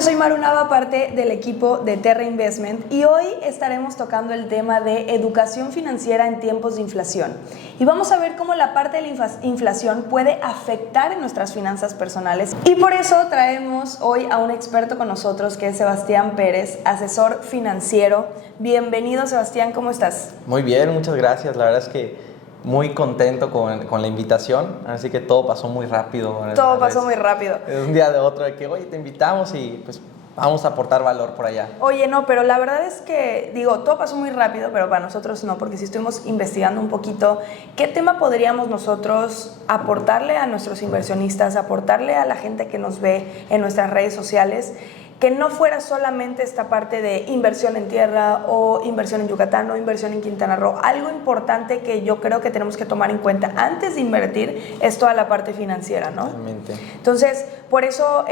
Bueno, soy Maru Nava, parte del equipo de Terra Investment, y hoy estaremos tocando el tema de educación financiera en tiempos de inflación. Y vamos a ver cómo la parte de la inflación puede afectar en nuestras finanzas personales. Y por eso traemos hoy a un experto con nosotros, que es Sebastián Pérez, asesor financiero. Bienvenido, Sebastián, ¿cómo estás? Muy bien, muchas gracias. La verdad es que muy contento con la invitación, así que todo pasó muy rápido. Todo pasó muy rápido. De un día de otro, de que, oye, te invitamos y pues vamos a aportar valor por allá. Oye, no, pero la verdad es que, todo pasó muy rápido, pero para nosotros no, porque sí estuvimos investigando un poquito qué tema podríamos nosotros aportarle a nuestros inversionistas, aportarle a la gente que nos ve en nuestras redes sociales, que no fuera solamente esta parte de inversión en tierra o inversión en Yucatán o inversión en Quintana Roo. Algo importante que yo creo que tenemos que tomar en cuenta antes de invertir es toda la parte financiera, ¿no? Totalmente. Entonces, por eso,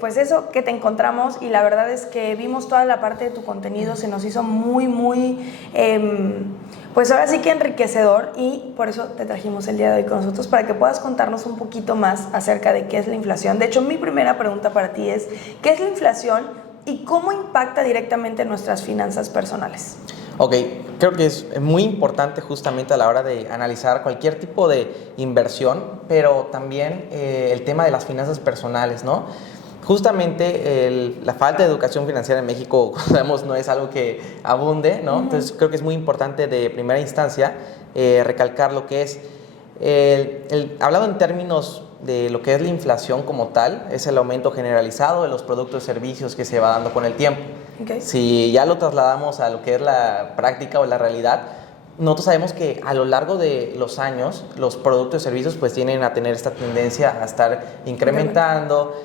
pues eso que te encontramos, y la verdad es que vimos toda la parte de tu contenido, se nos hizo muy, pues ahora sí que enriquecedor, y por eso te trajimos el día de hoy con nosotros, para que puedas contarnos un poquito más acerca de qué es la inflación. De hecho, mi primera pregunta para ti es, ¿qué es la inflación y cómo impacta directamente en nuestras finanzas personales? Ok, creo que es muy importante justamente a la hora de analizar cualquier tipo de inversión, pero también el tema de las finanzas personales, ¿no? Justamente la falta de educación financiera en México, como sabemos, no es algo que abunde, ¿no? Entonces creo que es muy importante de primera instancia recalcar lo que es, hablado en términos de lo que es la inflación como tal, es el aumento generalizado de los productos y servicios que se va dando con el tiempo. Okay. Si ya lo trasladamos a lo que es la práctica o la realidad, nosotros sabemos que a lo largo de los años los productos y servicios pues tienen a tener esta tendencia a estar incrementando.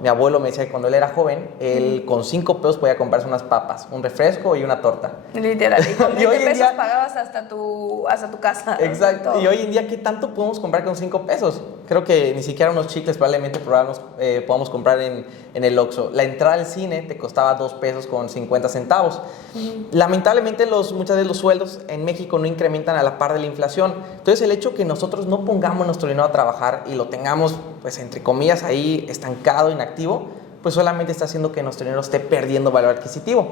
Mi abuelo me decía que cuando él era joven, él con 5 pesos podía comprarse unas papas, un refresco y una torta. Literal, y con 20 pesos día, pagabas hasta tu casa. Exacto, y hoy en día, ¿qué tanto podemos comprar con 5 pesos? Creo que ni siquiera unos chicles probablemente podamos comprar en el Oxxo. La entrada al cine te costaba 2 pesos con 50 centavos. Lamentablemente muchas veces los sueldos en México no incrementan a la par de la inflación. Entonces el hecho que nosotros no pongamos nuestro dinero a trabajar y lo tengamos, pues entre comillas, ahí estancado, inactivo, pues solamente está haciendo que nuestro dinero esté perdiendo valor adquisitivo.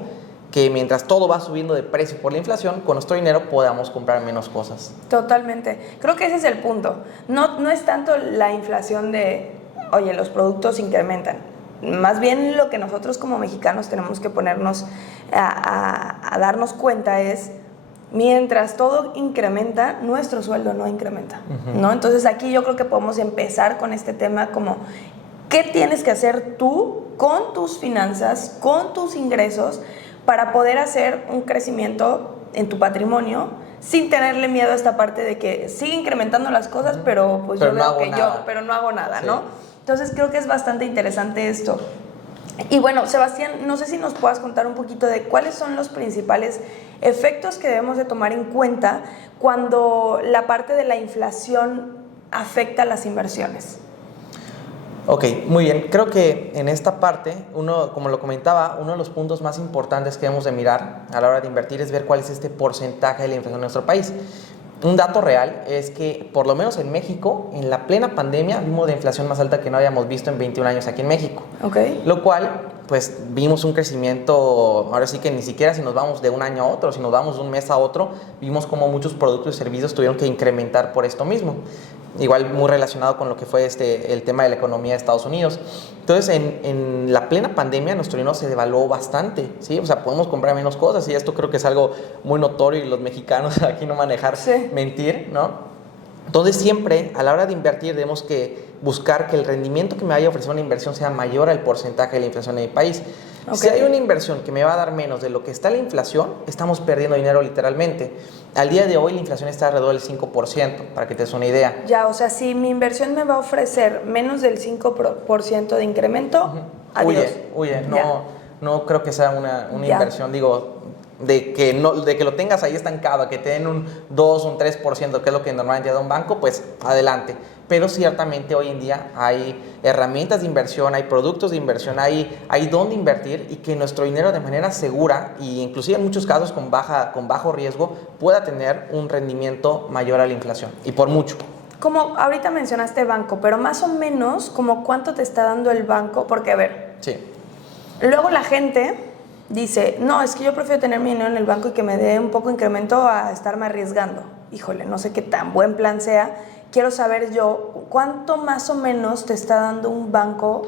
Que mientras todo va subiendo de precio por la inflación, con nuestro dinero podamos comprar menos cosas. Totalmente. Creo que ese es el punto. No es tanto la inflación de, oye, los productos incrementan. Más bien lo que nosotros como mexicanos tenemos que ponernos a darnos cuenta es, mientras todo incrementa, nuestro sueldo no incrementa, ¿no? Entonces aquí yo creo que podemos empezar con este tema como, ¿qué tienes que hacer tú con tus finanzas, con tus ingresos, para poder hacer un crecimiento en tu patrimonio sin tenerle miedo a esta parte de que sigue incrementando las cosas, pero pues yo veo que pero no hago nada, sí, ¿no? Entonces creo que es bastante interesante esto. Y bueno, Sebastián, no sé si nos puedas contar un poquito de cuáles son los principales efectos que debemos de tomar en cuenta cuando la parte de la inflación afecta las inversiones. Ok, muy bien. Creo que en esta parte, como lo comentaba, uno de los puntos más importantes que debemos de mirar a la hora de invertir es ver cuál es este porcentaje de la inflación en nuestro país. Un dato real es que, por lo menos en México, en la plena pandemia, vimos la inflación más alta que no habíamos visto en 21 años aquí en México. Okay. Lo cual, pues, vimos un crecimiento, ahora sí que ni siquiera si nos vamos de un año a otro, si nos vamos de un mes a otro, vimos como muchos productos y servicios tuvieron que incrementar por esto mismo. Igual muy relacionado con lo que fue el tema de la economía de Estados Unidos. Entonces, en la plena pandemia, nuestro dinero se devaluó bastante, ¿sí? O sea, podemos comprar menos cosas, y esto creo que es algo muy notorio, y los mexicanos aquí no manejar, sí, mentir, ¿no? Entonces, siempre a la hora de invertir debemos que buscar que el rendimiento que me vaya a ofrecer una inversión sea mayor al porcentaje de la inflación en mi país. Okay. Si hay una inversión que me va a dar menos de lo que está la inflación, estamos perdiendo dinero literalmente. Al día de hoy la inflación está alrededor del 5%, para que te des una idea. Ya, o sea, si mi inversión me va a ofrecer menos del 5% de incremento, adiós. Huye, no creo que sea una inversión, digo, de que lo tengas ahí estancado, que te den un 2, un 3%, que es lo que normalmente da un banco, pues adelante. Pero ciertamente hoy en día hay herramientas de inversión, hay productos de inversión, hay dónde invertir, y que nuestro dinero de manera segura, e inclusive en muchos casos con bajo riesgo, pueda tener un rendimiento mayor a la inflación, y por mucho. Como ahorita mencionaste banco, pero más o menos, como ¿cuánto te está dando el banco? Porque, a ver, sí, Luego la gente dice, no, es que yo prefiero tener mi dinero en el banco y que me dé un poco de incremento a estarme arriesgando. Híjole, no sé qué tan buen plan sea. Quiero saber yo, ¿cuánto más o menos te está dando un banco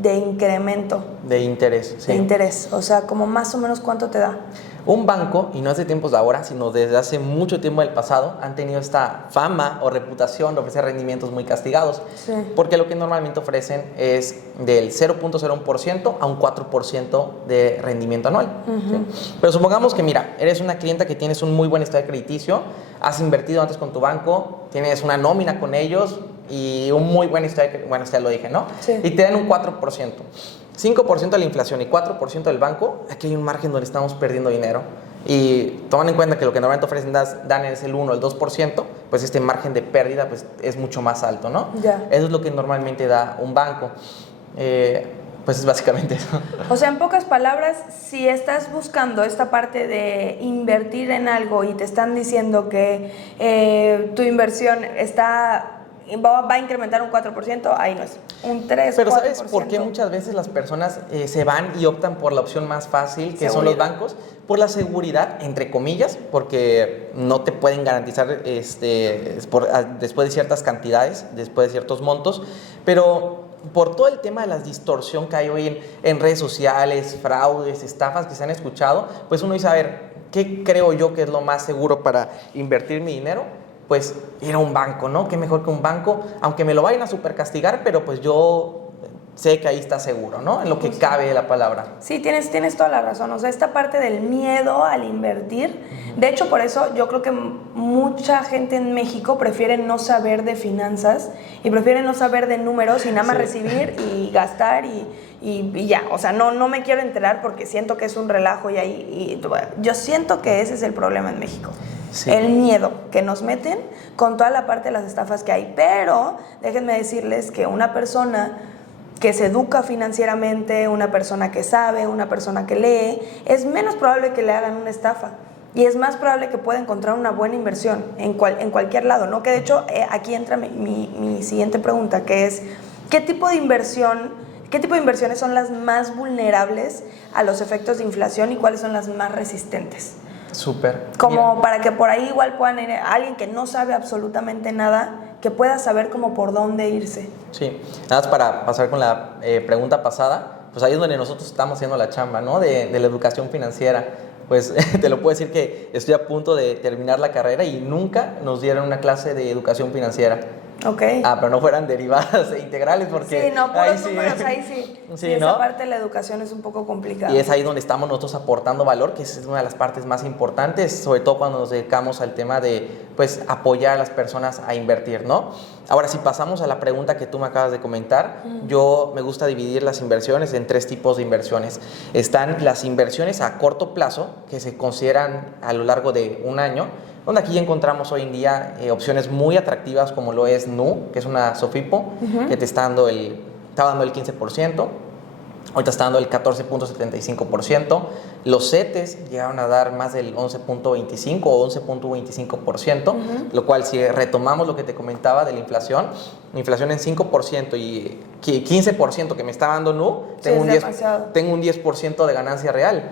de incremento? De interés, sí. De interés, o sea, como más o menos cuánto te da. Un banco, y no es de tiempos de ahora, sino desde hace mucho tiempo del pasado, han tenido esta fama o reputación de ofrecer rendimientos muy castigados. Sí. Porque lo que normalmente ofrecen es del 0.01% a un 4% de rendimiento anual. ¿Sí? Pero supongamos que, mira, eres una clienta que tienes un muy buen historial crediticio, has invertido antes con tu banco, tienes una nómina con ellos y un muy buen historial, bueno, ya lo dije, ¿no? Sí. Y te dan un 4%. 5% de la inflación y 4% del banco, aquí hay un margen donde estamos perdiendo dinero. Y tomando en cuenta que lo que normalmente ofrecen dan es el 1 o el 2%, pues este margen de pérdida pues, es mucho más alto, ¿no? Ya. Eso es lo que normalmente da un banco. Pues es básicamente eso. O sea, en pocas palabras, si estás buscando esta parte de invertir en algo y te están diciendo que tu inversión va a incrementar un 4%, ahí no es. Un 3%. Pero ¿sabes por qué muchas veces las personas se van y optan por la opción más fácil, que son los bancos? Por la seguridad, entre comillas, porque no te pueden garantizar después de ciertas cantidades, después de ciertos montos, pero por todo el tema de la distorsión que hay hoy en redes sociales, fraudes, estafas que se han escuchado, pues uno dice, a ver, ¿qué creo yo que es lo más seguro para invertir mi dinero? Pues ir a un banco, ¿no? Qué mejor que un banco, aunque me lo vayan a super castigar, pero pues yo sé que ahí está seguro, ¿no? En lo que cabe la palabra. Sí, tienes toda la razón. O sea, esta parte del miedo al invertir, de hecho, por eso yo creo que mucha gente en México prefiere no saber de finanzas y prefiere no saber de números y nada más recibir y gastar y ya. O sea, no me quiero enterar porque siento que es un relajo y yo siento que ese es el problema en México. Sí. El miedo que nos meten con toda la parte de las estafas que hay. Pero déjenme decirles que una persona que se educa financieramente, una persona que sabe, una persona que lee, es menos probable que le hagan una estafa. Y es más probable que pueda encontrar una buena inversión en cualquier lado, ¿no? Que de hecho aquí entra mi siguiente pregunta, que es ¿qué tipo de inversiones son las más vulnerables a los efectos de inflación y cuáles son las más resistentes? Súper. Como Mira, para que por ahí igual puedan ir alguien que no sabe absolutamente nada, que pueda saber como por dónde irse. Sí, nada más para pasar con la pregunta pasada, pues ahí es donde nosotros estamos haciendo la chamba, ¿no? De la educación financiera. Pues te lo puedo decir que estoy a punto de terminar la carrera y nunca nos dieron una clase de educación financiera. Ok. Pero no fueran derivadas e integrales porque... Sí, no, puros números, ahí sí. Sí, esa ¿no? parte de la educación es un poco complicada. Y es ahí donde estamos nosotros aportando valor, que es una de las partes más importantes, sobre todo cuando nos dedicamos al tema de, pues, apoyar a las personas a invertir, ¿no? Ahora, si pasamos a la pregunta que tú me acabas de comentar, yo me gusta dividir las inversiones en 3 tipos de inversiones. Están las inversiones a corto plazo, que se consideran a lo largo de un año, donde aquí ya encontramos hoy en día opciones muy atractivas como lo es Nu, que es una SOFIPO, que te está dando el 15%, ahorita está dando el 14.75%, los CETES llegaron a dar más del 11.25 o 11.25%, lo cual si retomamos lo que te comentaba de la inflación en 5% y 15% que me está dando Nu, tengo, tengo un 10% de ganancia real.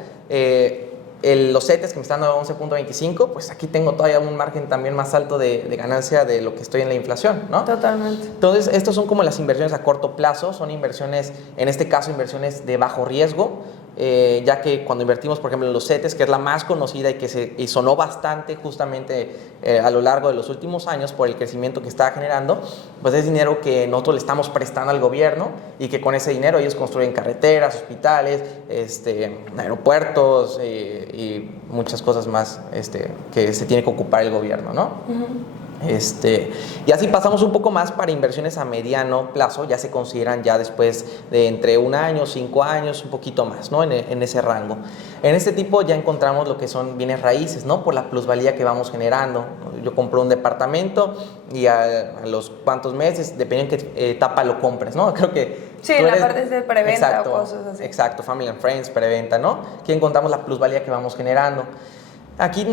Los CETES que me están dando 11.25, pues aquí tengo todavía un margen también más alto de ganancia de lo que estoy en la inflación, ¿no? Totalmente. Entonces, estos son como las inversiones a corto plazo, son inversiones, en este caso, inversiones de bajo riesgo, ya que cuando invertimos, por ejemplo, en los CETES, que es la más conocida y que sonó bastante justamente a lo largo de los últimos años por el crecimiento que está generando, pues es dinero que nosotros le estamos prestando al gobierno y que con ese dinero ellos construyen carreteras, hospitales, aeropuertos y muchas cosas más que se tiene que ocupar el gobierno, ¿no? Y así pasamos un poco más para inversiones a mediano plazo, ya se consideran ya después de entre 1 año, 5 años, un poquito más, ¿no? En ese rango. En este tipo ya encontramos lo que son bienes raíces, ¿no? Por la plusvalía que vamos generando. Yo compro un departamento y a los cuantos meses, dependiendo en qué etapa lo compres, ¿no? Creo que sí, la parte es de preventa o cosas así. Exacto, Family and Friends, preventa, ¿no? Aquí encontramos la plusvalía que vamos generando. Aquí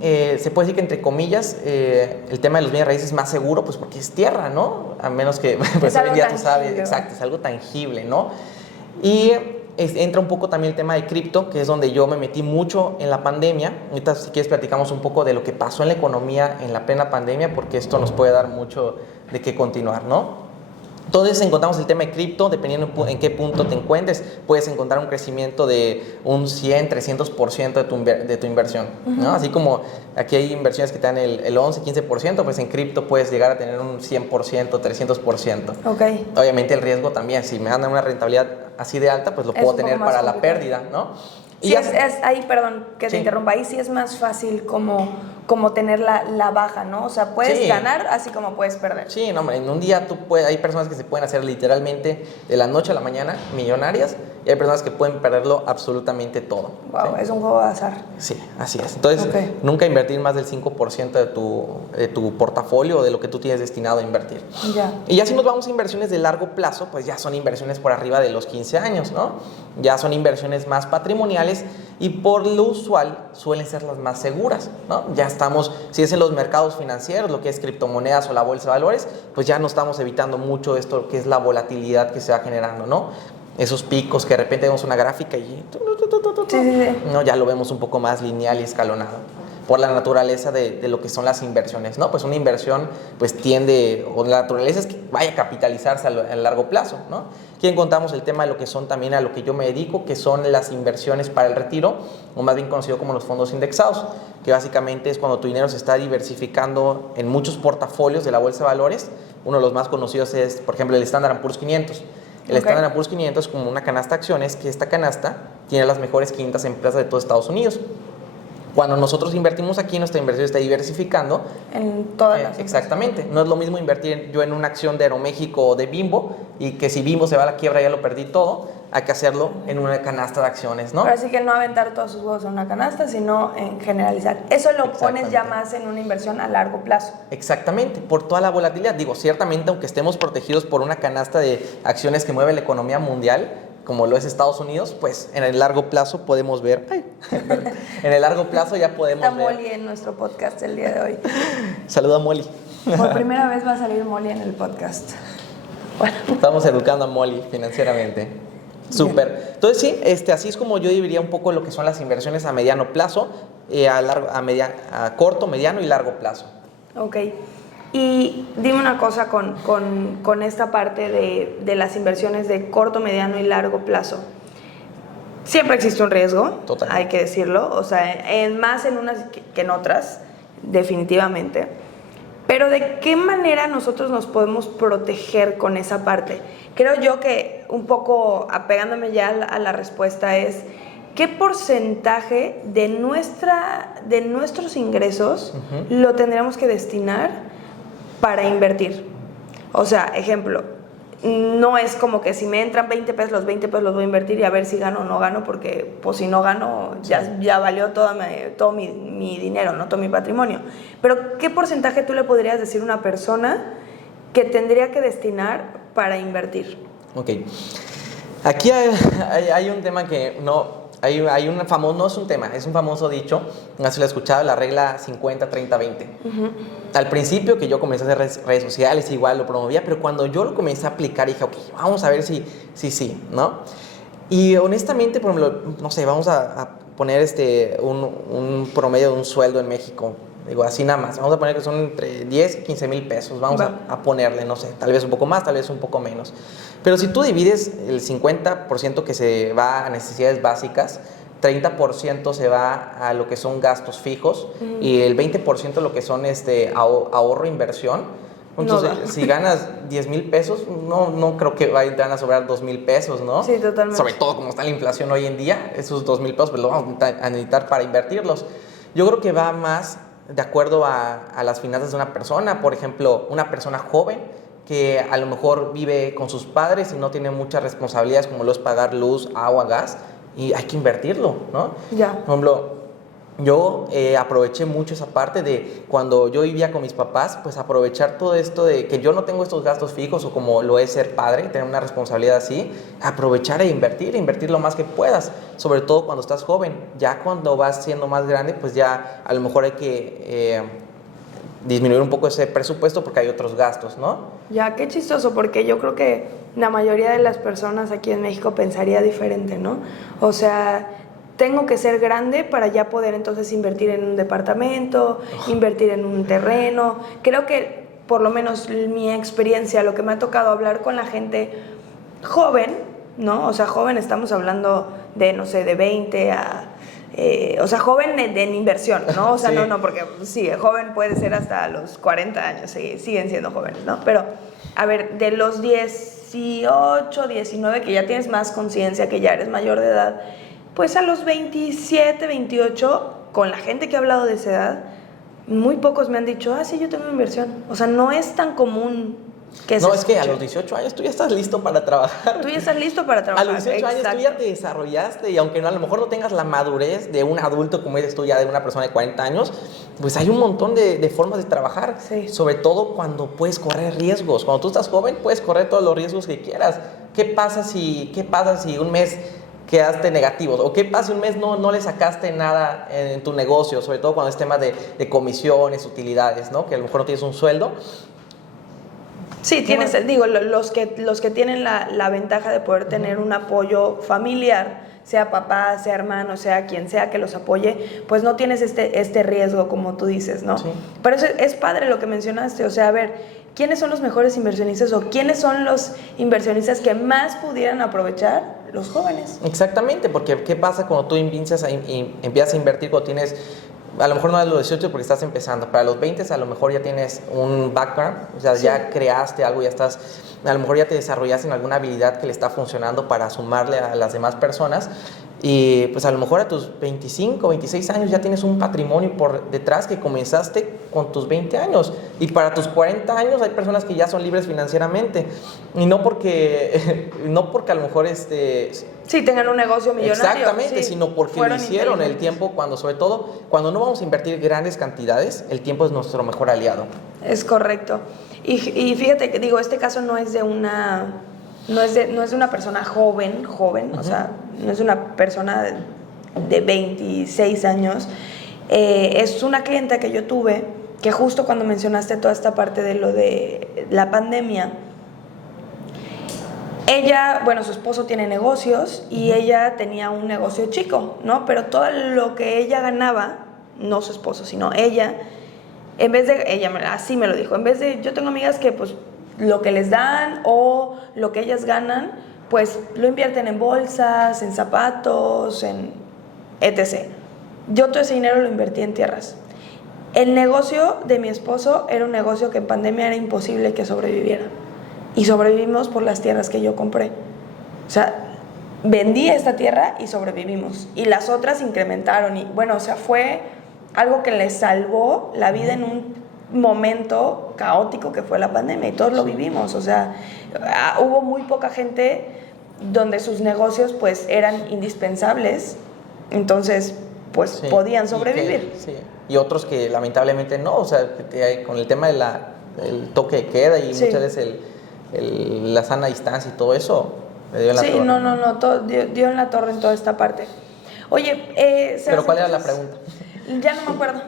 se puede decir que, entre comillas, el tema de los bienes raíces es más seguro, pues porque es tierra, ¿no? A menos que, pues hoy en día tú sabes, exacto, es algo tangible, ¿no? Y entra un poco también el tema de cripto, que es donde yo me metí mucho en la pandemia. Ahorita, si quieres, platicamos un poco de lo que pasó en la economía en la plena pandemia, porque esto nos puede dar mucho de qué continuar, ¿no? Entonces encontramos el tema de cripto, dependiendo en qué punto te encuentres, puedes encontrar un crecimiento de un 100, 300% de tu inversión, ¿no? Así como aquí hay inversiones que te dan el 11, 15%, pues en cripto puedes llegar a tener un 100%, 300%. Okay. Obviamente el riesgo también, si me dan una rentabilidad así de alta, pues lo puedo tener para la pérdida, ¿no? Sí, ahí, perdón, que te interrumpa, ahí sí es más fácil como tener la baja, ¿no? O sea, puedes ganar así como puedes perder. Sí, no, en un día hay personas que se pueden hacer literalmente de la noche a la mañana millonarias y hay personas que pueden perderlo absolutamente todo. Wow, ¿sí? Es un juego de azar. Sí, así es. Entonces, nunca invertir más del 5% de tu portafolio o de lo que tú tienes destinado a invertir. Ya. Y ya si nos vamos a inversiones de largo plazo, pues ya son inversiones por arriba de los 15 años, ¿no? Ya son inversiones más patrimoniales y por lo usual suelen ser las más seguras, ¿no? Ya estamos, si es en los mercados financieros, lo que es criptomonedas o la bolsa de valores, pues ya no estamos evitando mucho esto que es la volatilidad que se va generando, ¿no? Esos picos que de repente vemos una gráfica y no, ya lo vemos un poco más lineal y escalonado por la naturaleza de lo que son las inversiones, ¿no? Pues una inversión pues tiende, o la naturaleza es que vaya a capitalizarse a largo plazo, ¿no? Aquí encontramos el tema de lo que son también a lo que yo me dedico, que son las inversiones para el retiro, o más bien conocido como los fondos indexados, que básicamente es cuando tu dinero se está diversificando en muchos portafolios de la bolsa de valores. Uno de los más conocidos es, por ejemplo, el Standard & Poor's 500. El Standard & Poor's 500 es como una canasta de acciones, que esta canasta tiene las mejores 500 empresas de todo Estados Unidos. Cuando nosotros invertimos aquí, nuestra inversión está diversificando. En todas las exactamente. No es lo mismo invertir yo en una acción de Aeroméxico o de Bimbo, y que si Bimbo se va a la quiebra ya lo perdí todo, hay que hacerlo en una canasta de acciones, ¿no? Pero así que no aventar todos sus huevos en una canasta, sino en generalizar. Eso lo pones ya más en una inversión a largo plazo. Exactamente, por toda la volatilidad. Digo, ciertamente, aunque estemos protegidos por una canasta de acciones que mueve la economía mundial, como lo es Estados Unidos, pues en el largo plazo podemos ver... en el largo plazo ya podemos ver... Está ver... Molly en nuestro podcast el día de hoy. Saluda a Molly. Por primera vez va a salir Molly en el podcast. Bueno. Estamos educando a Molly financieramente. Súper. Entonces sí, así es como yo dividiría un poco lo que son las inversiones a mediano plazo, a corto, mediano y largo plazo. Ok. Y dime una cosa con esta parte de las inversiones de corto, mediano y largo plazo. Siempre existe un riesgo, totalmente, hay que decirlo, o sea, más en unas que en otras, definitivamente. Pero ¿de qué manera nosotros nos podemos proteger con esa parte? Creo yo que un poco apegándome ya a la respuesta es, ¿qué porcentaje de nuestros ingresos lo tendríamos que destinar para invertir? O sea, ejemplo, no es como que si me entran 20 pesos, los 20 pesos los voy a invertir y a ver si gano o no gano, porque pues si no gano ya valió todo mi dinero, ¿no? Todo mi patrimonio. Pero ¿qué porcentaje tú le podrías decir a una persona que tendría que destinar para invertir? Ok. Aquí hay un tema que no... Hay un famoso, no es un tema, es un famoso dicho, no sé si lo he escuchado, la regla 50, 30, 20. Al principio que yo comencé a hacer redes sociales, igual lo promovía, pero cuando yo lo comencé a aplicar, dije, ok, vamos a ver si, ¿no? Y honestamente, por ejemplo, no sé, vamos a poner un promedio de un sueldo en México, digo, así nada más, vamos a poner que son entre 10 y 15 mil pesos, vamos a ponerle, no sé, tal vez un poco más, tal vez un poco menos. Pero si tú divides el 50% que se va a necesidades básicas, 30% se va a lo que son gastos fijos y el 20% lo que son ahorro e inversión. Entonces, si ganas 10 mil pesos, no creo que vayan a sobrar 2 mil pesos, ¿no? Sí, totalmente. Sobre todo como está la inflación hoy en día, esos 2 mil pesos pues lo vamos a necesitar para invertirlos. Yo creo que va más de acuerdo a las finanzas de una persona. Por ejemplo, una persona joven que a lo mejor vive con sus padres y no tiene muchas responsabilidades como lo es pagar luz, agua, gas, y hay que invertirlo, ¿no? Ya. Por ejemplo, yo aproveché mucho esa parte de cuando yo vivía con mis papás, pues aprovechar todo esto de que yo no tengo estos gastos fijos o como lo es ser padre, tener una responsabilidad así, aprovechar e invertir lo más que puedas, sobre todo cuando estás joven. Ya cuando vas siendo más grande, pues ya a lo mejor hay que disminuir un poco ese presupuesto porque hay otros gastos, ¿no? Ya, qué chistoso, porque yo creo que la mayoría de las personas aquí en México pensaría diferente, ¿no? O sea, tengo que ser grande para ya poder entonces invertir en un departamento, invertir en un terreno. Creo que, por lo menos mi experiencia, lo que me ha tocado hablar con la gente joven, ¿no? O sea, joven, estamos hablando de, no sé, de 20 a... o sea, joven en inversión, ¿no? O sea, Sí. no, porque sí, joven puede ser hasta los 40 años, siguen siendo jóvenes, ¿no? Pero, a ver, de los 18, 19, que ya tienes más conciencia, que ya eres mayor de edad, pues a los 27, 28, con la gente que ha hablado de esa edad, muy pocos me han dicho, sí, yo tengo inversión. O sea, no es tan común que No, se es que a escuche. los 18 años tú ya estás listo para trabajar. Tú ya estás listo para A trabajar. los 18 años tú ya te desarrollaste y aunque a lo mejor no tengas la madurez de un adulto como eres tú ya de una persona de 40 años, pues hay un montón de formas de trabajar. Sí. Sobre todo cuando puedes correr riesgos. Cuando tú estás joven puedes correr todos los riesgos que quieras. ¿Qué pasa si un mes quedaste negativos? ¿O qué pasa si un mes no le sacaste nada en tu negocio? Sobre todo cuando es tema de comisiones, utilidades, ¿no? Que a lo mejor no tienes un sueldo. Sí, tienes, digo, los que tienen la ventaja de poder tener un apoyo familiar, sea papá, sea hermano, sea quien sea que los apoye, pues no tienes este riesgo, como tú dices, ¿no? Sí. Pero es padre lo que mencionaste, o sea, a ver, ¿quiénes son los mejores inversionistas o quiénes son los inversionistas que más pudieran aprovechar? Los jóvenes. Exactamente, porque ¿qué pasa cuando tú empiezas a invertir cuando tienes, a lo mejor no a los 18 porque estás empezando, pero a los 20 a lo mejor ya tienes un background, o sea, Sí. ya creaste algo, ya estás, a lo mejor ya te desarrollaste en alguna habilidad que le está funcionando para sumarle a las demás personas y pues a lo mejor a tus 25, 26 años ya tienes un patrimonio por detrás que comenzaste con tus 20 años y para tus 40 años hay personas que ya son libres financieramente y no porque a lo mejor Sí, tengan un negocio millonario. exactamente, sí, sino porque lo fueron hicieron el inteligentes. tiempo sobre todo, cuando no vamos a invertir grandes cantidades, el tiempo es nuestro mejor aliado. Es correcto. Y fíjate que digo, este caso no es de una persona joven, o sea, no es una persona de 26 años. Es una clienta que yo tuve que justo cuando mencionaste toda esta parte de lo de la pandemia, ella, bueno, su esposo tiene negocios y ella tenía un negocio chico, ¿no? Pero todo lo que ella ganaba, no su esposo, sino ella, así me lo dijo, en vez de, yo tengo amigas que pues lo que les dan o lo que ellas ganan, pues lo invierten en bolsas, en zapatos, en etc. Yo todo ese dinero lo invertí en tierras. El negocio de mi esposo era un negocio que en pandemia era imposible que sobreviviera. Y sobrevivimos por las tierras que yo compré. O sea, vendí esta tierra y sobrevivimos. Y las otras incrementaron. Y bueno, o sea, fue algo que les salvó la vida en un momento caótico que fue la pandemia. Y todos lo vivimos. O sea, hubo muy poca gente donde sus negocios pues eran indispensables. Entonces, pues Sí, podían sobrevivir. Y otros que lamentablemente no, o sea, con el tema del toque de queda y Sí. muchas veces la sana distancia y todo eso, le dio en la Sí, torre. no, dio en la torre en toda esta parte. Oye, Pero ¿cuál era la entonces, pregunta? Ya no me acuerdo,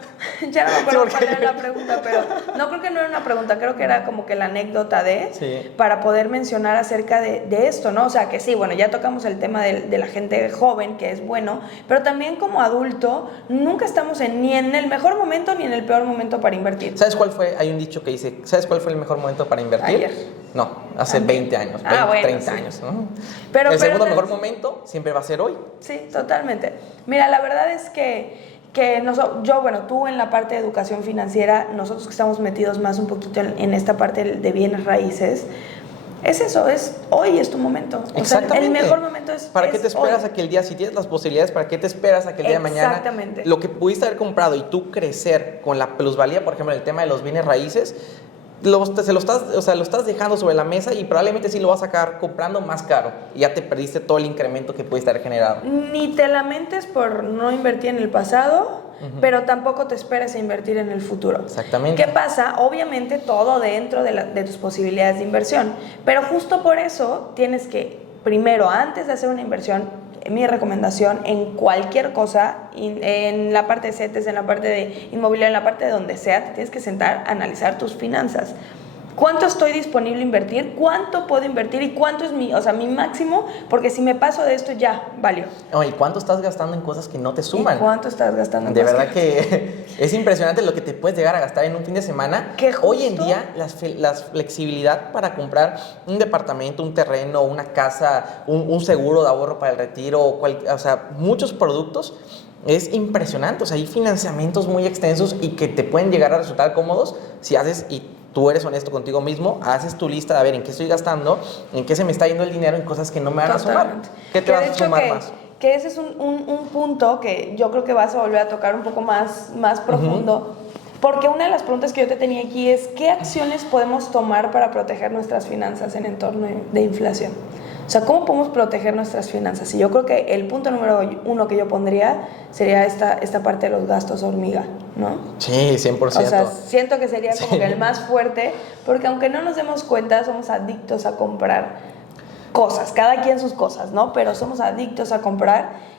cuál era la pregunta, pero no creo que no era una pregunta, creo que era como que la anécdota Sí. para poder mencionar acerca de esto, ¿no? O sea, que sí, bueno, ya tocamos el tema de la gente joven, que es bueno, pero también como adulto, nunca estamos ni en el mejor momento ni en el peor momento para invertir. ¿Sabes cuál fue? Hay un dicho que dice, ¿sabes cuál fue el mejor momento para invertir? Ayer. No, hace También. 20 años, Bueno, 30 sí. años, ¿no? Pero el segundo pero- mejor momento siempre va a ser hoy. Sí, totalmente. Mira, la verdad es que yo, bueno, tú en la parte de educación financiera, nosotros que estamos metidos más un poquito en esta parte de bienes raíces, es eso, hoy es tu momento. O sea, el mejor momento es ¿Para qué te esperas hoy. a que el día, si tienes las posibilidades, para qué te esperas a que el día de mañana Exactamente. lo que pudiste haber comprado y tú crecer con la plusvalía, por ejemplo, en el tema de los bienes raíces, lo estás dejando sobre la mesa y probablemente sí lo vas a acabar comprando más caro y ya te perdiste todo el incremento que pudiste haber generado. Ni te lamentes por no invertir en el pasado, pero tampoco te esperes a invertir en el futuro. Exactamente. ¿Qué pasa? Obviamente todo dentro de tus posibilidades de inversión, pero justo por eso tienes que, primero, antes de hacer una inversión, mi recomendación en cualquier cosa, en la parte de CETES, en la parte de inmobiliaria, en la parte de donde sea, te tienes que sentar a analizar tus finanzas. ¿Cuánto estoy disponible a invertir? ¿Cuánto puedo invertir? ¿Y cuánto es mi máximo? Porque si me paso de esto, ya, valió. Oh, ¿y cuánto estás gastando en cosas que no te suman? ¿Y cuánto estás gastando en De cosas verdad que es impresionante lo que te puedes llegar a gastar en un fin de semana. Que justo, hoy en día, la flexibilidad para comprar un departamento, un terreno, una casa, un seguro de ahorro para el retiro, o sea, muchos productos, es impresionante. O sea, hay financiamientos muy extensos y que te pueden llegar a resultar cómodos si haces y tú eres honesto contigo mismo, haces tu lista de a ver en qué estoy gastando, en qué se me está yendo el dinero, en cosas que no me van a sumar. ¿Qué te vas a sumar más? Que ese es un punto que yo creo que vas a volver a tocar un poco más profundo, porque una de las preguntas que yo te tenía aquí es ¿qué acciones podemos tomar para proteger nuestras finanzas en entorno de inflación? O sea, ¿cómo podemos proteger nuestras finanzas? Y yo creo que el punto número 1 que yo pondría sería esta parte de los gastos hormiga, ¿no? Sí, 100%. O sea, siento que sería como que el más fuerte, porque aunque no nos demos cuenta, somos adictos a comprar cosas, cada quien sus cosas, ¿no? Pero somos adictos a comprar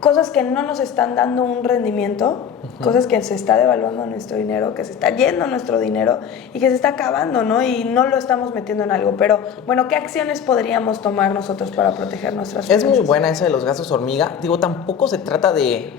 cosas que no nos están dando un rendimiento, cosas que se está devaluando nuestro dinero, que se está yendo nuestro dinero y que se está acabando, ¿no? Y no lo estamos metiendo en algo. Pero, bueno, ¿qué acciones podríamos tomar nosotros para proteger nuestras finanzas? Es muy buena esa de los gastos hormiga. Digo, tampoco se trata de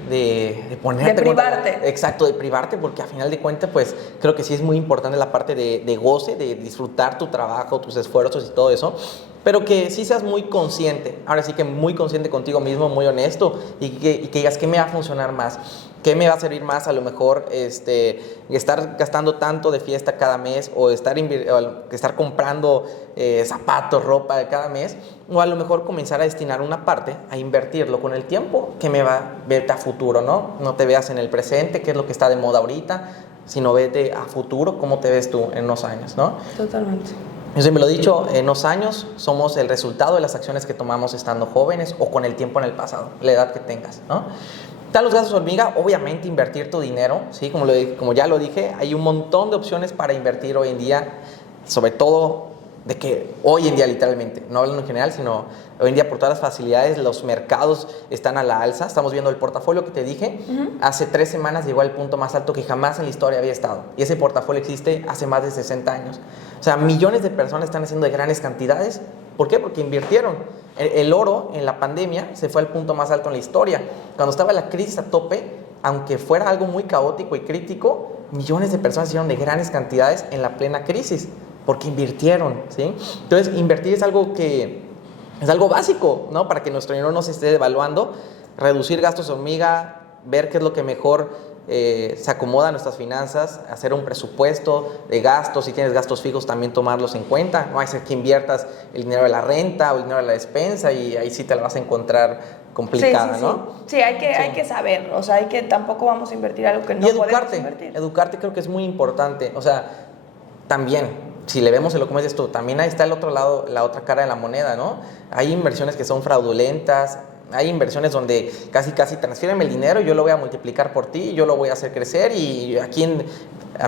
ponerte... De privarte. Exacto, de privarte, porque a final de cuentas, pues, creo que sí es muy importante la parte de goce, de disfrutar tu trabajo, tus esfuerzos y todo eso. Pero que sí seas muy consciente, ahora sí que muy consciente contigo mismo, muy honesto, y que digas qué me va a funcionar más, qué me va a servir más, a lo mejor estar gastando tanto de fiesta cada mes, o estar comprando zapatos, ropa cada mes, o a lo mejor comenzar a destinar una parte a invertirlo con el tiempo, que me va a verte a futuro, ¿no? No te veas en el presente, que es lo que está de moda ahorita, sino vete a futuro, cómo te ves tú en unos años, ¿no? Totalmente. Yo siempre lo he dicho, en los años somos el resultado de las acciones que tomamos estando jóvenes o con el tiempo en el pasado, la edad que tengas, ¿no? Están los gastos hormiga, obviamente invertir tu dinero, ¿sí? Como ya lo dije, hay un montón de opciones para invertir hoy en día, sobre todo de que hoy en día literalmente, no hablando en general, sino hoy en día por todas las facilidades, los mercados están a la alza. Estamos viendo el portafolio que te dije, hace 3 semanas llegó al punto más alto que jamás en la historia había estado, y ese portafolio existe hace más de 60 años. O sea, millones de personas están haciendo de grandes cantidades. ¿Por qué? Porque invirtieron. El oro en la pandemia se fue al punto más alto en la historia. Cuando estaba la crisis a tope, aunque fuera algo muy caótico y crítico, millones de personas hicieron de grandes cantidades en la plena crisis, porque invirtieron, ¿sí? Entonces, invertir es algo básico, ¿no? Para que nuestro dinero no se esté devaluando, reducir gastos hormiga, ver qué es lo que mejor se acomoda a nuestras finanzas, hacer un presupuesto de gastos. Si tienes gastos fijos, también tomarlos en cuenta. No hay que ser que inviertas el dinero de la renta o el dinero de la despensa, y ahí sí te la vas a encontrar complicada, sí, ¿no? Sí, hay que saber, o sea, tampoco vamos a invertir algo que no podemos invertir. Educarte creo que es muy importante. O sea, también, si le vemos en lo que me dices tú, también ahí está el otro lado, la otra cara de la moneda, ¿no? Hay inversiones que son fraudulentas. Hay inversiones donde casi transfiéreme el dinero y yo lo voy a multiplicar por ti, yo lo voy a hacer crecer, y a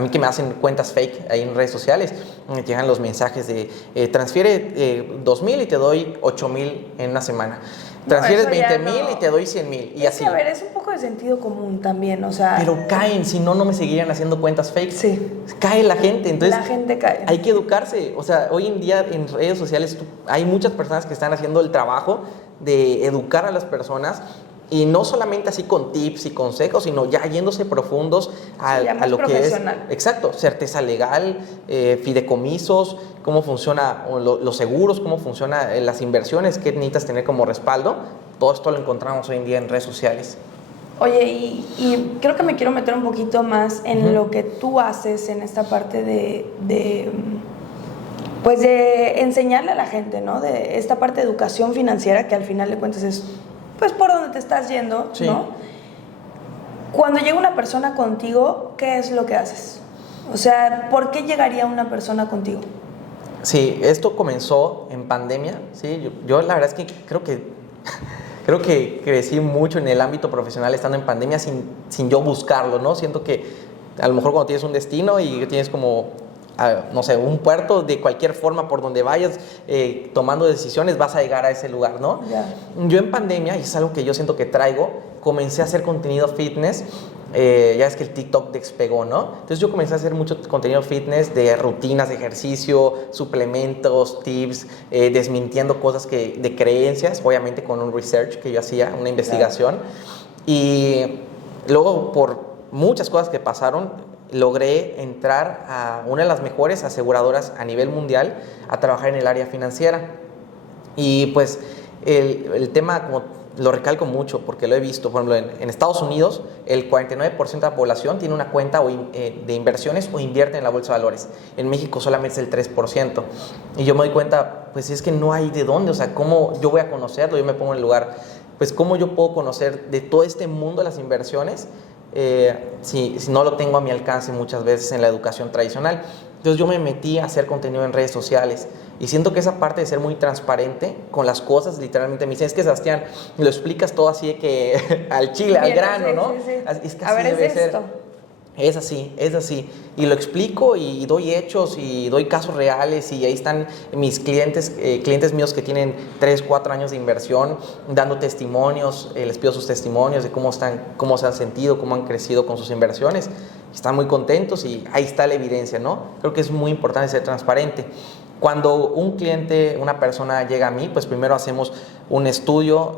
mí que me hacen cuentas fake ahí en redes sociales, me llegan los mensajes de transfiere 2,000 y te doy 8,000 en una semana. Transfieres 20,000 y te doy 100,000, y así. A ver, es un poco de sentido común también, o sea... Pero caen, si no, no me seguirían haciendo cuentas fake. Sí. Cae la gente, entonces... La gente cae. Hay que educarse. O sea, hoy en día en redes sociales hay muchas personas que están haciendo el trabajo de educar a las personas, y no solamente así con tips y consejos, sino ya yéndose profundos a lo que es. Exacto, certeza legal, fideicomisos, cómo funciona los seguros, cómo funcionan las inversiones, qué necesitas tener como respaldo. Todo esto lo encontramos hoy en día en redes sociales. Oye, y creo que me quiero meter un poquito más en lo que tú haces en esta parte de enseñarle a la gente, ¿no? De esta parte de educación financiera, que al final de cuentas es, pues, por donde te estás yendo, sí, ¿no? Cuando llega una persona contigo, ¿qué es lo que haces? O sea, ¿por qué llegaría una persona contigo? Sí, esto comenzó en pandemia, ¿sí? Yo la verdad es que creo que crecí mucho en el ámbito profesional estando en pandemia sin yo buscarlo, ¿no? Siento que a lo mejor cuando tienes un destino y tienes como no sé, un puerto, de cualquier forma, por donde vayas tomando decisiones, vas a llegar a ese lugar, ¿no? Ya. Yo en pandemia, y es algo que yo siento que traigo, comencé a hacer contenido fitness. Ya es que el TikTok despegó, ¿no? Entonces yo comencé a hacer mucho contenido fitness de rutinas de ejercicio, suplementos, tips, desmintiendo cosas de creencias, obviamente con un research que yo hacía, una investigación. Y luego, por muchas cosas que pasaron, logré entrar a una de las mejores aseguradoras a nivel mundial a trabajar en el área financiera. Y pues el tema, como lo recalco mucho porque lo he visto, por ejemplo, en Estados Unidos el 49% de la población tiene una cuenta de inversiones o invierte en la bolsa de valores. En México solamente es el 3%. Y yo me doy cuenta, pues es que no hay de dónde, o sea, ¿cómo yo voy a conocerlo? Yo me pongo en el lugar, pues ¿cómo yo puedo conocer de todo este mundo de las inversiones si no lo tengo a mi alcance muchas veces en la educación tradicional? Entonces yo me metí a hacer contenido en redes sociales y siento que esa parte de ser muy transparente con las cosas, literalmente me dicen, es que Sebastián, lo explicas todo así de que al chile, al grano, sí, ¿no? Sí, sí. Es que A así ver, debe es ser. esto. Es así. Y lo explico y doy hechos y doy casos reales y ahí están mis clientes míos que tienen 3, 4 años de inversión dando testimonios, les pido sus testimonios de cómo se han sentido, cómo han crecido con sus inversiones. Están muy contentos y ahí está la evidencia, ¿no? Creo que es muy importante ser transparente. Cuando un cliente, una persona llega a mí, pues primero hacemos un estudio,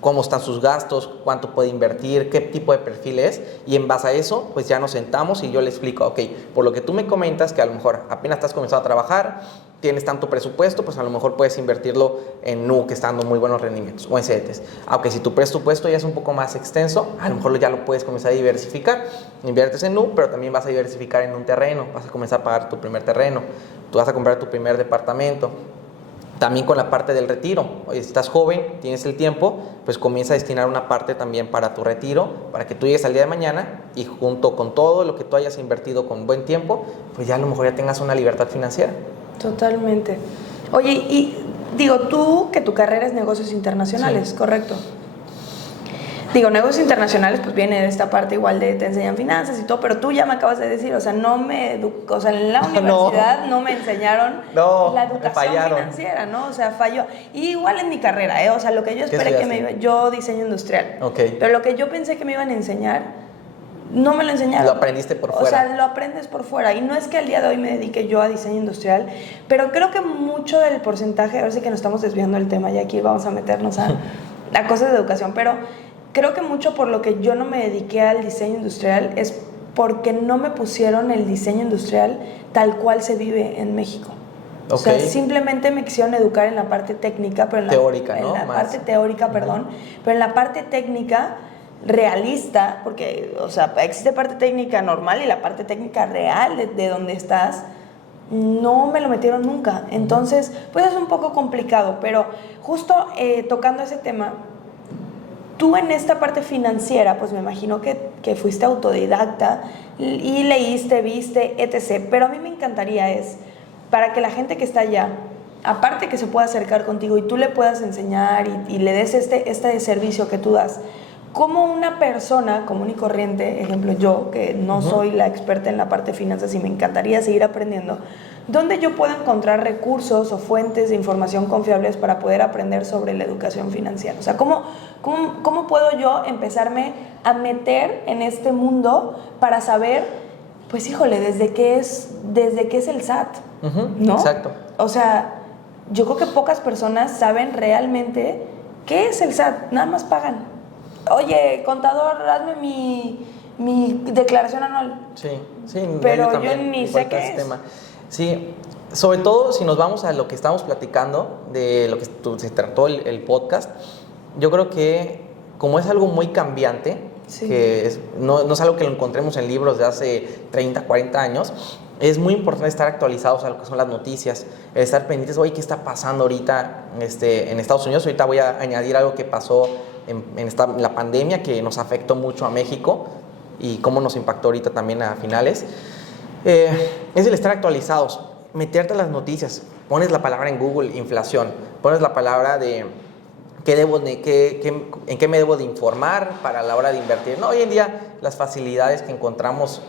cómo están sus gastos, cuánto puede invertir, qué tipo de perfil es, y en base a eso, pues ya nos sentamos y yo le explico, ok, por lo que tú me comentas, que a lo mejor apenas estás comenzando a trabajar, tienes tanto presupuesto, pues a lo mejor puedes invertirlo en Nu, que está dando muy buenos rendimientos, o en CETES. Aunque si tu presupuesto ya es un poco más extenso, a lo mejor ya lo puedes comenzar a diversificar. Inviertes en Nu, pero también vas a diversificar en un terreno, vas a comenzar a pagar tu primer terreno, tú vas a comprar tu primer departamento. También con la parte del retiro, estás joven, tienes el tiempo, pues comienza a destinar una parte también para tu retiro, para que tú llegues al día de mañana y junto con todo lo que tú hayas invertido con buen tiempo, pues ya a lo mejor ya tengas una libertad financiera. Totalmente. Oye, y digo, tú que tu carrera es negocios internacionales, Sí. ¿correcto? Digo, negocios internacionales, pues viene de esta parte igual de te enseñan finanzas y todo, pero tú ya me acabas de decir, o sea, en la universidad no me enseñaron la educación financiera, ¿no? O sea, falló. Y igual en mi carrera, O sea, lo que yo esperé yo diseño industrial. Okay. Pero lo que yo pensé que me iban a enseñar, no me lo enseñaron. Lo aprendiste por fuera. O sea, lo aprendes por fuera. Y no es que al día de hoy me dedique yo a diseño industrial, pero creo que mucho del porcentaje, a ver si que nos estamos desviando del tema, y aquí vamos a meternos a cosas de educación, pero creo que mucho por lo que yo no me dediqué al diseño industrial es porque no me pusieron el diseño industrial tal cual se vive en México. Okay. O sea, simplemente me quisieron educar en la parte técnica, pero teórica, en ¿no? la parte teórica, perdón, pero en la parte técnica realista, porque, o sea, existe parte técnica normal y la parte técnica real de donde estás, no me lo metieron nunca. Entonces, pues es un poco complicado, pero justo tocando ese tema, tú en esta parte financiera, pues me imagino que fuiste autodidacta y leíste, viste, etc. Pero a mí me encantaría para que la gente que está allá, aparte que se pueda acercar contigo y tú le puedas enseñar y le des este servicio que tú das, como una persona común y corriente, ejemplo yo, que no soy la experta en la parte de finanzas y me encantaría seguir aprendiendo, ¿dónde yo puedo encontrar recursos o fuentes de información confiables para poder aprender sobre la educación financiera? O sea, ¿cómo puedo yo empezarme a meter en este mundo para saber, pues híjole, desde qué es el SAT, ¿no? Exacto. O sea, yo creo que pocas personas saben realmente qué es el SAT, nada más pagan. Oye, contador, hazme mi declaración anual. Sí. Pero yo ni sé qué es. Tema. Sí, sobre todo si nos vamos a lo que estamos platicando, de lo que se trató el podcast, yo creo que como es algo muy cambiante, sí, que no es algo que lo encontremos en libros de hace 30, 40 años, es muy importante estar actualizados a lo que son las noticias, estar pendientes, oye, ¿qué está pasando ahorita en Estados Unidos? Ahorita voy a añadir algo que pasó en la pandemia, que nos afectó mucho a México y cómo nos impactó ahorita también a finales. Es el estar actualizados, meterte a las noticias, pones la palabra en Google, inflación, pones la palabra de en qué me debo de informar para la hora de invertir. No, hoy en día las facilidades que encontramos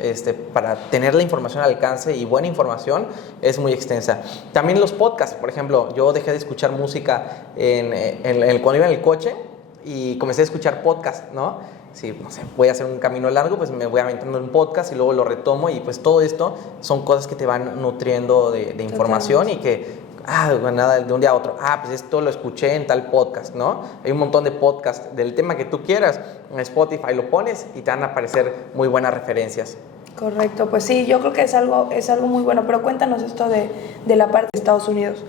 para tener la información al alcance y buena información es muy extensa. También los podcasts, por ejemplo, yo dejé de escuchar música cuando iba en el coche y comencé a escuchar podcasts, ¿no? Si, no sé, voy a hacer un camino largo, pues me voy aventando en un podcast y luego lo retomo y pues todo esto son cosas que te van nutriendo de información y que nada, de un día a otro, pues esto lo escuché en tal podcast, ¿no? Hay un montón de podcasts del tema que tú quieras, en Spotify lo pones y te van a aparecer muy buenas referencias. Correcto, pues sí, yo creo que es algo muy bueno, pero cuéntanos esto de la parte de Estados Unidos.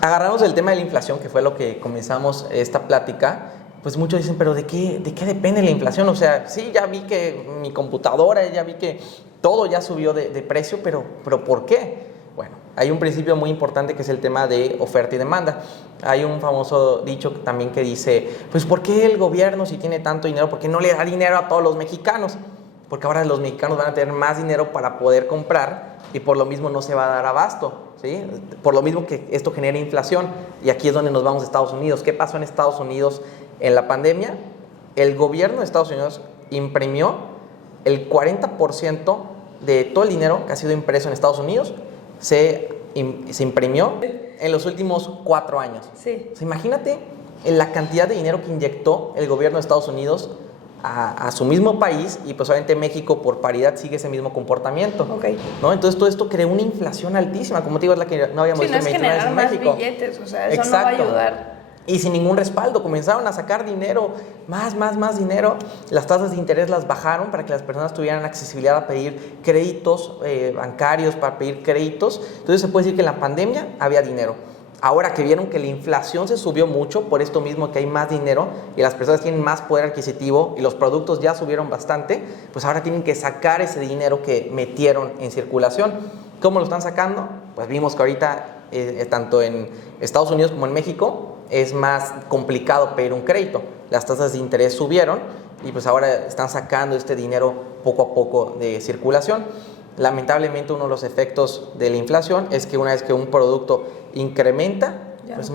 Agarramos el tema de la inflación, que fue lo que comenzamos esta plática. Pues muchos dicen, pero ¿de qué depende la inflación? O sea, sí, ya vi que mi computadora, ya vi que todo ya subió de precio, pero ¿por qué? Bueno, hay un principio muy importante que es el tema de oferta y demanda. Hay un famoso dicho también que dice, pues ¿por qué el gobierno, si tiene tanto dinero, por qué no le da dinero a todos los mexicanos? Porque ahora los mexicanos van a tener más dinero para poder comprar y por lo mismo no se va a dar abasto, ¿sí? Por lo mismo que esto genera inflación. Y aquí es donde nos vamos a Estados Unidos. ¿Qué pasó en Estados Unidos en la pandemia? El gobierno de Estados Unidos imprimió el 40% de todo el dinero que ha sido impreso en Estados Unidos se imprimió en los últimos 4 años. Sí. O sea, imagínate la cantidad de dinero que inyectó el gobierno de Estados Unidos a su mismo país y pues obviamente México por paridad sigue ese mismo comportamiento. Okay. ¿No? Entonces todo esto creó una inflación altísima, como te digo, es la que no habíamos visto en 29 años en México. Más billetes, o sea, eso Exacto. no va a ayudar. Y sin ningún respaldo, comenzaron a sacar dinero, más dinero. Las tasas de interés las bajaron para que las personas tuvieran accesibilidad a pedir créditos bancarios, para pedir créditos. Entonces se puede decir que en la pandemia había dinero. Ahora que vieron que la inflación se subió mucho, por esto mismo que hay más dinero y las personas tienen más poder adquisitivo y los productos ya subieron bastante, pues ahora tienen que sacar ese dinero que metieron en circulación. ¿Cómo lo están sacando? Pues vimos que ahorita, tanto en Estados Unidos como en México, es más complicado pedir un crédito. Las tasas de interés subieron y pues ahora están sacando este dinero poco a poco de circulación. Lamentablemente uno de los efectos de la inflación es que una vez que un producto incrementa, pues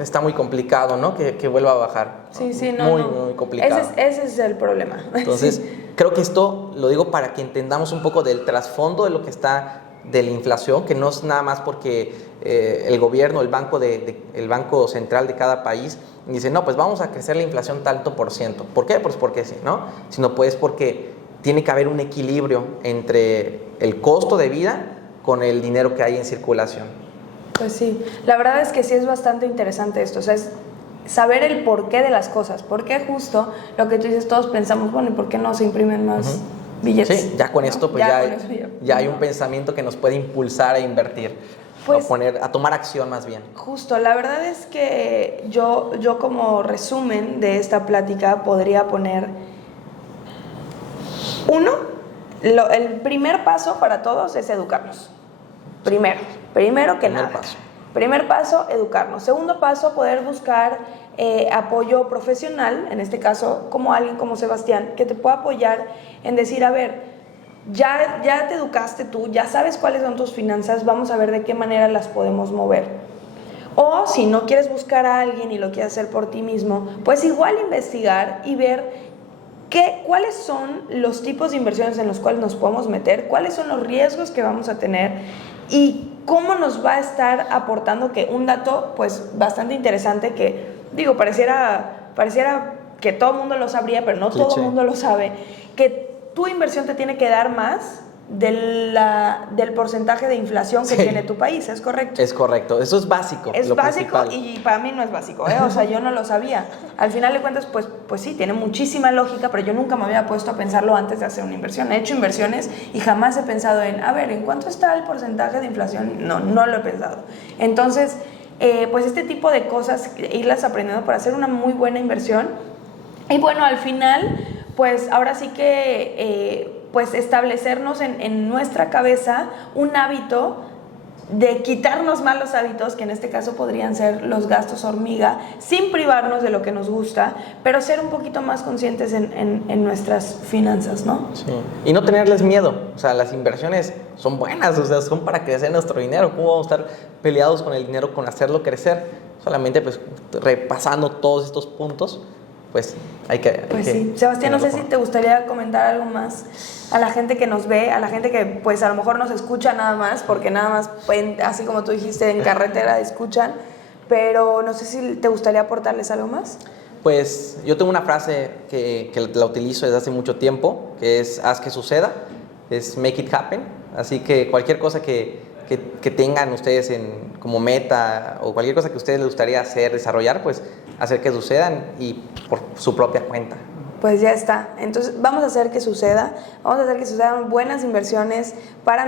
está muy complicado, ¿no? Que vuelva a bajar. Sí, muy complicado. Ese es el problema. Entonces, sí. Creo que esto lo digo para que entendamos un poco del trasfondo de lo que está de la inflación, que no es nada más porque el gobierno, el banco central de cada país dice, no, pues vamos a crecer la inflación tanto por ciento. ¿Por qué? Pues porque sí, ¿no? Sino pues porque tiene que haber un equilibrio entre el costo de vida con el dinero que hay en circulación. Pues sí, la verdad es que sí es bastante interesante esto, o sea, es saber el porqué de las cosas, porque justo lo que tú dices, todos pensamos, bueno, ¿y por qué no se imprimen más billetes? Sí, ya con esto pues ya hay un pensamiento que nos puede impulsar a invertir, pues, a tomar acción más bien. Justo, la verdad es que yo como resumen de esta plática podría poner el primer paso para todos es educarnos. Primero que nada. Primer paso, educarnos. Segundo paso, poder buscar apoyo profesional, en este caso, como alguien como Sebastián, que te pueda apoyar en decir, a ver, ya te educaste tú, ya sabes cuáles son tus finanzas, vamos a ver de qué manera las podemos mover. O si no quieres buscar a alguien y lo quieres hacer por ti mismo, pues igual investigar y ver cuáles son los tipos de inversiones en los cuales nos podemos meter, cuáles son los riesgos que vamos a tener y cómo nos va a estar aportando, que un dato pues bastante interesante que, digo, pareciera que todo el mundo lo sabría, pero no todo el mundo lo sabe, que tu inversión te tiene que dar más del porcentaje de inflación que tiene tu país, ¿es correcto? Es correcto, eso es básico. Es básico principal. Y para mí no es básico, o sea, yo no lo sabía. Al final de cuentas, pues sí, tiene muchísima lógica, pero yo nunca me había puesto a pensarlo antes de hacer una inversión. He hecho inversiones y jamás he pensado ¿en cuánto está el porcentaje de inflación? No lo he pensado. Entonces, pues este tipo de cosas, irlas aprendiendo para hacer una muy buena inversión. Y bueno, al final, pues ahora sí que... pues establecernos en nuestra cabeza un hábito de quitarnos malos hábitos, que en este caso podrían ser los gastos hormiga, sin privarnos de lo que nos gusta, pero ser un poquito más conscientes en nuestras finanzas, ¿no? Sí. Y no tenerles miedo. O sea, las inversiones son buenas, o sea, son para crecer nuestro dinero. ¿Cómo vamos a estar peleados con el dinero, con hacerlo crecer? Solamente pues repasando todos estos puntos, pues hay que... Pues sí. Sebastián, no sé si te gustaría comentar algo más a la gente que nos ve, a la gente que pues a lo mejor nos escucha nada más, porque nada más, así como tú dijiste, en carretera escuchan, pero no sé si te gustaría aportarles algo más. Pues yo tengo una frase que la utilizo desde hace mucho tiempo, que es haz que suceda, es make it happen. Así que cualquier cosa que tengan ustedes como meta o cualquier cosa que a ustedes les gustaría hacer, desarrollar, pues hacer que sucedan y por su propia cuenta. Pues ya está. Entonces vamos a hacer que suceda, vamos a hacer que sucedan buenas inversiones para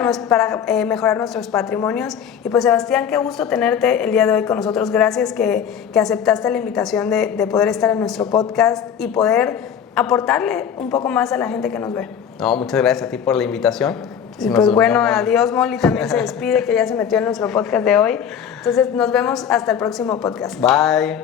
mejorar nuestros patrimonios. Y pues Sebastián, qué gusto tenerte el día de hoy con nosotros. Gracias que aceptaste la invitación de poder estar en nuestro podcast y poder aportarle un poco más a la gente que nos ve. No, muchas gracias a ti por la invitación. Y pues bueno, adiós. Molly también se despide, que ya se metió en nuestro podcast de hoy. Entonces nos vemos hasta el próximo podcast. Bye.